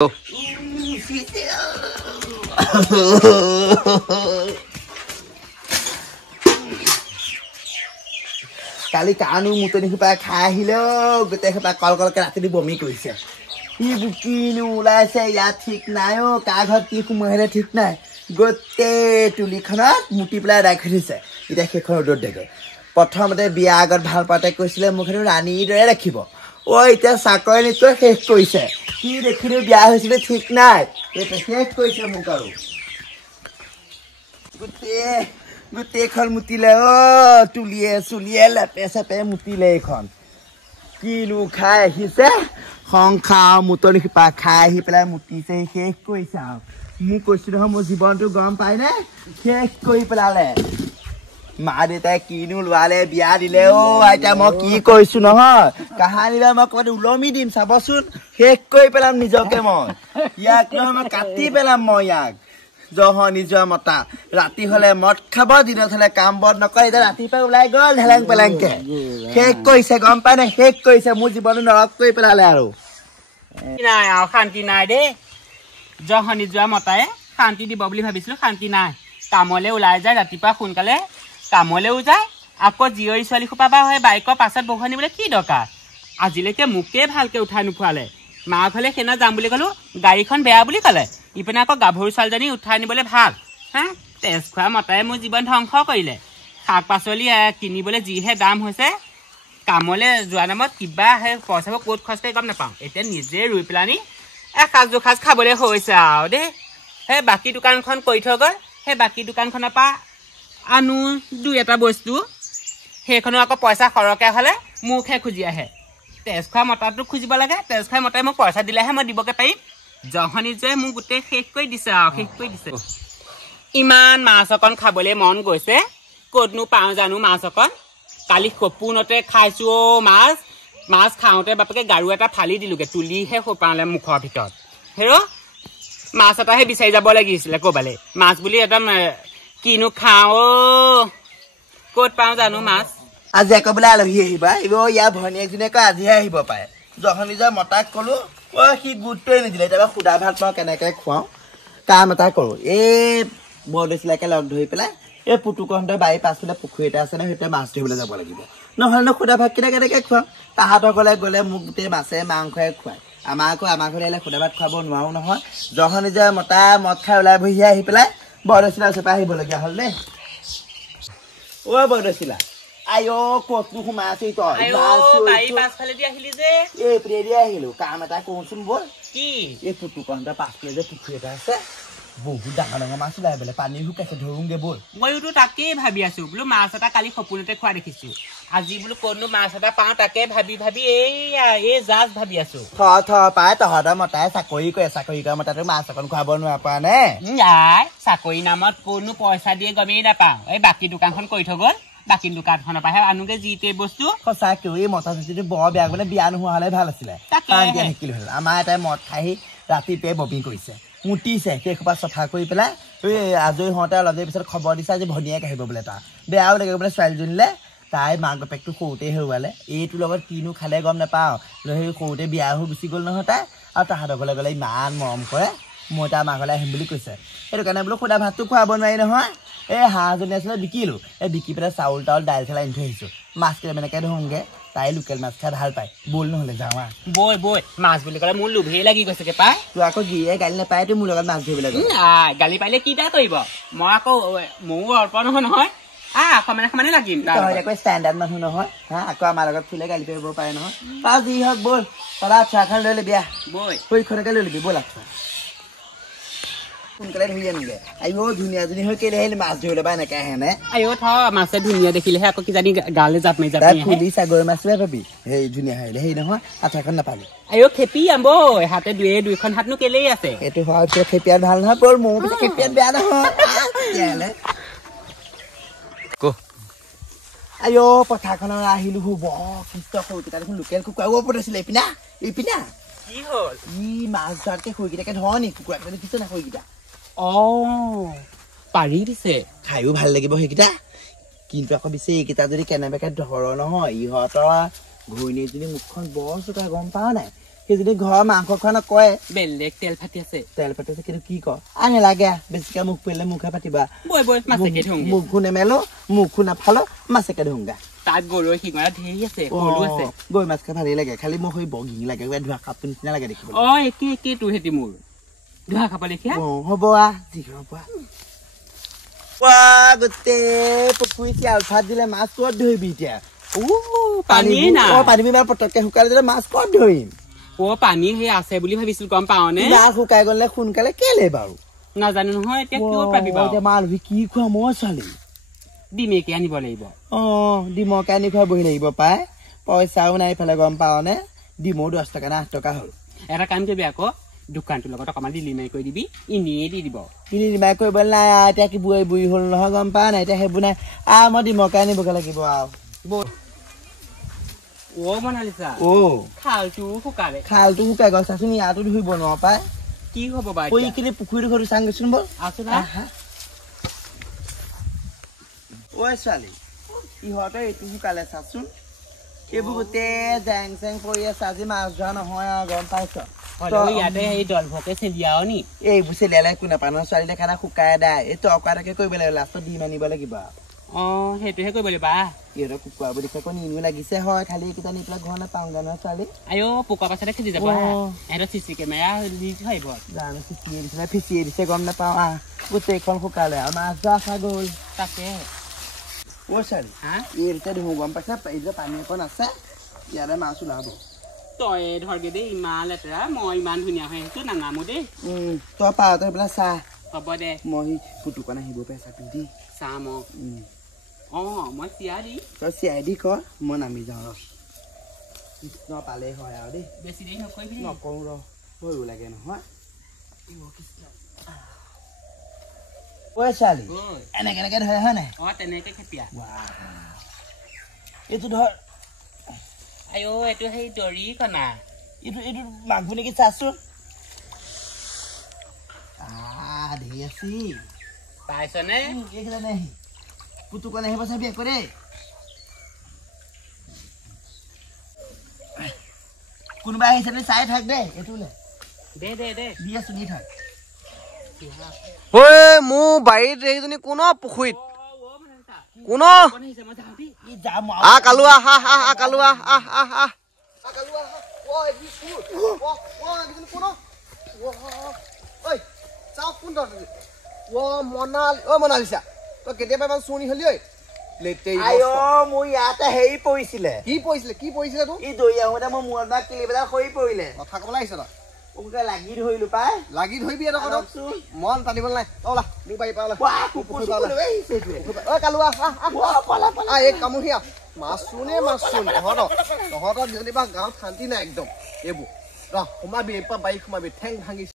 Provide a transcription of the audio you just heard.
কালি কানো মুতনি সোপা খাই আহিলে গোটেই সোপা কল কলকে ৰাতি বমি কৰিছে ইবোৰ কিনো ওলাইছে ইয়াত ঠিক নাই কাৰ ঘৰত কি সোমাই আহিলে ঠিক নাই গোটেই তুলিখনত মুতি পেলাই ৰাখি থৈছে এতিয়া সেইখন ৰ'দত দেখে প্ৰথমতে বিয়া আগত ভাল পাতে কৈছিলে মোক হেনো ৰাণীৰ দৰে ৰাখিব এতিয়া চাকৰি নিশ্চয় শেষ কৰিছে কি দেখিলো বিয়া হৈছিলে ঠিক নাই শেষ কৰিছে মোক আৰু গোটেইখন মুতিলে তুলিয়ে চুলিয়ে লেপে চেপে মুতিলে এইখন কিনো খাই আহিছে সংসাৰ মুতনি সোপা খাই আহি পেলাই মুতিছে শেষ কৰিছে আৰু মোক কৈছো নহয় মোৰ জীৱনটো গম পায়নে শেষ কৰি পেলালে মা দেউতাই কিনো লোৱালে বিয়া দিলে আইতা মই কি কৈছো নহয় কাহানিবা মই ক'ৰবাত ওলমি দিম চাবচোন শেষ কৰি পেলাম নিজকে মই ইয়াক নহয় মই কাটি পেলাম মই ইয়াক জহনি যোৱা মতা ৰাতি হলে মদ খাব দিনত হলে কাম বন নকৰে এতিয়া ৰাতিপুৱা ওলাই গ'ল ঢেলেং পেলেংকে শেষ কৰিছে গম পাই নাই শেষ কৰিছে মোৰ জীৱনটো নৰক কৰি পেলালে আৰু নাই আৰু শান্তি নাই দেই জহনি যোৱা মতাই শান্তি দিব বুলি ভাবিছিলো শান্তি নাই কামলৈ ওলাই যায় ৰাতিপুৱা সোনকালে কামলৈও যায় আকৌ জীয়ৰী ছোৱালী সোপা বা হয় বাইকৰ পাছত বহু আনিবলৈ কি দৰকাৰ আজিলৈকে মোকে ভালকে উঠাই নোখোৱালে মা ঘৰলে সেইদিনা যাম বুলি ক'লো গাড়ীখন বেয়া বুলি ক'লে ইপিনে আকৌ গাভৰু ছোৱালীজনী উঠাই নিবলৈ ভাল হা তেজ খোৱা মতাই মোৰ জীৱন ধ্বংস কৰিলে শাক পাচলি কিনিবলৈ যিহে দাম হৈছে কামলৈ যোৱা নামত কিবা সেই পইচাবোৰ ক'ত খৰচ কৰি গম নাপাওঁ এতিয়া নিজে ৰুই পেলানি এসাঁজ দুসাঁজ খাবলৈ হৈছে আৰু দেই সেই বাকী দোকানখন কৰি থৈ গ'ল সেই বাকী দোকানখনৰ পৰা আনো দুই এটা বস্তু সেইখনো আকৌ পইচা সৰহকৈ হ'লে মোকহে খুজি আহে তেজ খোৱা মতাটো খুজিব লাগে তেজ খোৱা মতাই মোক পইচা দিলেহে মই দিবগৈ পাৰিম জহনি যে মোক গোটেই শেষ কৰি দিছে আৰু শেষ কৰি দিছে ইমান মাছ অকণ খাবলৈ মন গৈছে ক'তনো পাওঁ জানো মাছ অকণ কালি সপোনতে খাইছো মাছ খাওঁতে বাপেকে গাৰু এটা ফালি দিলোগে তুলিহে সোপালে মুখৰ ভিতৰত হেৰ' মাছ এটাহে বিচাৰি যাব লাগিছিলে ক'বালে মাছ বুলি একদম কিনো খাওঁ ক'ত পাওঁ জানো মাছ আজি আকৌ বোলে আলহী আহিবা ইয়াৰ ভনীয়েকজনীয়ে আকৌ আজিহে আহিব পাৰে জহনি যোৱা মতাক ক'লো সি গুৰুত্বই নিদিলে এতিয়া সুদা ভাত মই কেনেকৈ খুৱাওঁ কাম এটা কৰোঁ এই বৰদৈচিলাকে লগ ধৰি পেলাই এই পুতুকহঁতৰ বাৰীৰ পাছফালে পুখুৰী এটা আছে ন সেইটোৱে মাছ ধৰিবলৈ যাব লাগিব নহ'লে সুদা ভাতকেইটা কেনেকৈ খুৱাওঁ তাহাঁতৰ ঘৰলৈ গ'লে মোক গোটেই মাছে মাংসই খুৱায় আমাৰ ঘৰলৈ আহিলে সুদা ভাত খুৱাব নোৱাৰো নহয় জহনি যোৱা মতা মদ খাই ওলাই বহি আহি পেলাই বৰদৈচিলা ওচৰপৰা আহিবলগীয়া হ'ল দেই বৰদৈচিলা আইঅ ক'তনো সোমাই আছে তই আহিলো কাম এটা কৰোচোন বল কি এই পুতুকহঁতৰ পাছফালে যে পুখুৰী এটা আছে বহুত ডাঙৰ ডাঙৰ মাছ ওলাই বোলে পানী শুকাইছে ধৰোঁগে বল মইতো তাকেই ভাবি আছো বোলো মাছ এটা কালি সপোনতে খোৱা দেখিছো আজি বোলো ক'তনো মাছ এটা পাওঁ তাকে ভাবি ভাবি এই জাজ ভাবি আছো পাই তহঁতৰ মতাই চাকৰি কৰা মতাটো মাছ অকণ খুৱাব নোৱাৰা পৰা নে চাকৰি নামত ক'তনো পইচা দিয়ে গমেই নাপাওঁ এই বাকী দোকানখন কৰি থৈ গ'ল বাকী দোকানখনৰ পৰাহে আনোগে যিটোৱে বস্তু সঁচাকৈ এই মতা চুটিটো বৰ বেয়া মানে বিয়া নোহোৱা হ'লে ভাল আছিলে শিকিলো হ'ল আমাৰ এটাই মদ খাই ৰাতিপুৱাই বমি কৰিছে মুতিছে সেইসোপা চফা কৰি পেলাই আজৰি হওঁতে অলপ দেৰি পিছত খবৰ দিছে আজি ভনীয়েক আহিব বোলে তাৰ বেয়াও লাগে বোলে ছোৱালীজনীলে তাই মাক বাপেকটো সৰুতেই হেৰুৱালে এইটোৰ লগত কিনো খালে গম নাপাওঁ সেই সৰুতে বিয়া হৈ গুচি গ'ল নহয় তাই আৰু তাহাঁতৰ ঘৰলৈ গ'লে ইমান মৰম কৰে মই তাৰ মাৰ ঘৰলৈ আহিম বুলি কৈছে সেইটো কাৰণে বোলো সুদা ভাতটো খুৱাব নোৱাৰি নহয় এই হাঁহজনী আছিলে বিকিলো বিকি পেলাই চাউল তাউল দাইল চাইল আনি থৈ আহিছোঁ মাছ কেইটামানকে ধৰোঁগে তাই লোকেল মাছ খাই ভাল পায় ব'ল নহ'লে যাওঁ বৈ মাছ বুলি ক'লে মোৰ লোভেই লাগি গৈছেগে পাই তোৰ আকৌ গিৰিয়ে গালি নাপায় তোৰ মোৰ লগত মাছ ধৰিবলৈ গালি পাৰিলে কি এটা কৰিব মই আকৌ ময়ো অল্প নহয় সমানে লাগিম আকৌ ষ্টেণ্ডাৰ্ড মানুহ নহয় আকৌ আমাৰ লগত ফুলে গালি পাৰিব পাৰে নহয় তাৰ যি হওক ব'ল তৰা আঠুৱাখন লৈ ল'বি সৈখনকে লৈ ল'বি ব'ল আঠুৱা সোনকালে ধুই আনোগে আইঅ ধুনীয়াজনী হৈ কেলে আহিলে মাছ ধৰিলে বা এনেকে আহে নে মাছে ধুনীয়া দেখিলেহে আকৌ কিজানি গালে জাপ মাৰি ফুলি চাগৰি মাছটোৱে ভাবি সেই ধুনীয়া আহিলে সেই নহয় আঠুৱাখন নাপালি খেপি হাতে দুইখন হাতনো কেলেই আছে এইটো হয় খেপিয়াত ভাল নহয় ব'ল মোৰ খেপিয়াত বেয়া নহয় আইঅ পথাৰখনৰ আহিলো বৰ সুস্থ সৰুকেইটা দেখোন লোকেল কুকুৰাও পঠাইছিলে ইপিনা কি হ'ল মাছ ধৰাতকে সৰুকেইটাকে ধৰ নি কুকুৰা দেখিছ না সৰুকেইটা পাৰি দিছে খায়ো ভাল লাগিব সেইকেইটা কিন্তু আকৌ পিছে এইকেইটা যদি কেনেবাকে ধৰ নহয় ইহঁতৰ ঘৈণীজনী মুখখন বৰ চোকা গম পাৱ নাই সেইজনী ঘৰৰ মাংস খোৱা নকয় বেলেগ তেল ফাটি আছে তেল পাতিছে কিন্তু কি ক আনে লাগে বেছিকে মুখ পেলে মুখে পাতিবা বৈ বৈ মাছেকে ধুংগে মুখ খুনে মেলো মুখ খুনা ফালো মাছেকে ধুংগা তাত গৰুৰ শিঙৰা ঢেৰ আছে গৰু আছে গৈ মাছ খাই ভালেই লাগে খালি মোক হৈ বগিং লাগে ধোৱা কাপটো নিচিনা লাগে দেখিবলৈ একে তোৰ হেতি মোৰ ধোৱা খাব দেখিয়া হ'ব যি হ'ব গোটেই পুখুৰী চিয়াল ভাত দিলে মাছ ক'ত ধৰিবি এতিয়া পানী পটককে শুকালে দিলে মাছ ক'ত ধৰিম পানী সেই আছে বুলি ভাবিছিলো গম পাওনে মাছ শুকাই গলে সোনকালে কেলে বাৰু নাজানো নহয় এতিয়া কিয় পাবি বাৰু এতিয়া মানুহ কি খোৱা মই ছোৱালী ডিমেকে আনিব লাগিব ডিমকে আনি খোৱা বহি লাগিব পাই পইচাও নাই ইফালে গম পাওনে ডিমো 10 টকা না 8 টকা হ'ল এটা কাম কৰিবি আকৌ দোকানটোৰ লগত অকমান ডিলিমাই কৰি দিবি ইনিয়ে দি দিব ডিলিমাই কৰিবলৈ নাই এতিয়া কি বুঢ়ী হ'ল নহয় গম পা নাই এতিয়া সেইবোৰ নাই মই ডিমকে আনিবগে লাগিব মনালিছা খালটো শুকালে খালটো শুকাই গল চাচোন ইয়াতো ধুইব নোৱাৰ পাই কি হব বাৰু এইখিনি পুখুৰীটো ঘৰটো চাংগেচোন বল আছো না ছোৱালী ইহঁতে এইটো শুকালে চাচোন এইবোৰ গোটেই জেং চেং পৰি আছে আজি মাছ ধৰা নহয় আৰু গম পাইছ ইয়াতে সেই দলভকে চেলিয়াও নি এইবোৰ চেলিয়ালে একো নাপায় নহয় ছোৱালী দেখা না শুকাই দায় এই তকাটাকে কৰিব লাগিব লাষ্টত ডিম আনিব লাগিব সেইটোহে কৰিব লাগিব ইহঁতৰ কুকুৰা বুলি কয় নিনো লাগিছে হয় খালি এইকেইটা নি পেলাই ঘৰ নাপাওঁগা নহয় ছোৱালী পোকা পাছতে খেদি যাব সিহঁতৰ চিচি কেমেৰা দি থৈ জানো ফিচিয়ে দিছে ফিচিয়ে দিছে গম নাপাওঁ গোটেইখন শুকালে আৰু মাছ ধৰা খা গ'ল তাকে ছোৱালী এইটো ধুও গম পাইছা এই যে পানী অকণ আছে ইয়াৰে মাছ ওলাব তই ধৰগে দেই ইমান লেতেৰা মই ইমান ধুনীয়া হৈ আহিছো নাঙামো দেই তই পাৰতে এইবিলাক চাহ হ'ব দে মই পুতুকণ আহিব পাই চাবি দেই চাম মই চিয়া দি তই চিয়াই দি কৰ মই নামি যাওঁ কৃষ্ণ পালে হয় আৰু দেই বেছি দেৰি নকৰিবি নকৰো ভয়ো লাগে নহয় ছোৱালী এনেকে এনেকে ধৰে হয় নাই তেনেকে খেপিয়া এইটো ধৰ এইটো সেই দৰি কণা এইটো মাংস নেকি চাচোন ধেৰ আছে পাইছনে এইখিলা নাই পুতুকণ আহিব চাবি আকৌ দেই কোনোবা আহিছে চাই থাক দেই এইটো দে দি আছো দি থাক মোৰ বাৰীত এইজনী কোন পুখুৰীত কোন কালুৱা কালুৱা মনালিছা তই কেতিয়াবা ইমান চুৰণি হলি মোৰ ইয়াতে হেৰি পৰিছিলে কি পৰিছিলে তোৰ ই দৈ আহোঁতে মোৰ মূৰত কিলি পেলাই সৰি পৰিলে কথা ক'বলৈ আহিছ তই লাগি ধৰিলো পাই লাগি ধৰিবি মন টানিব নাই কামুহিয়া মাছুনে তহঁতৰ যেনিবা গাঁৱত শান্তি নাই একদম এইবোৰ সোমাবি বাৰীত সোমাবি ঠেং ভাঙিছে